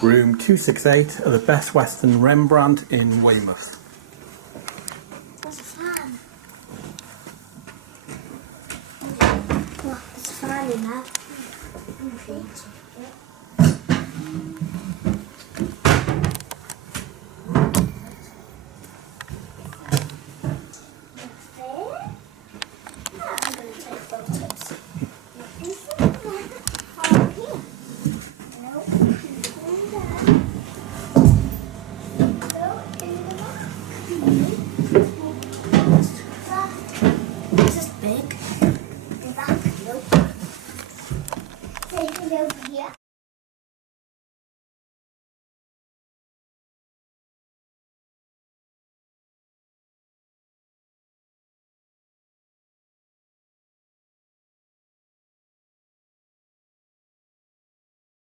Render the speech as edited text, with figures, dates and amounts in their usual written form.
Room 268 of the Best Western Rembrandt in Weymouth. There's a fan. Oh, there's a fan in there. I'm going to take photos. Is this big? The back? Nope. Take it over here.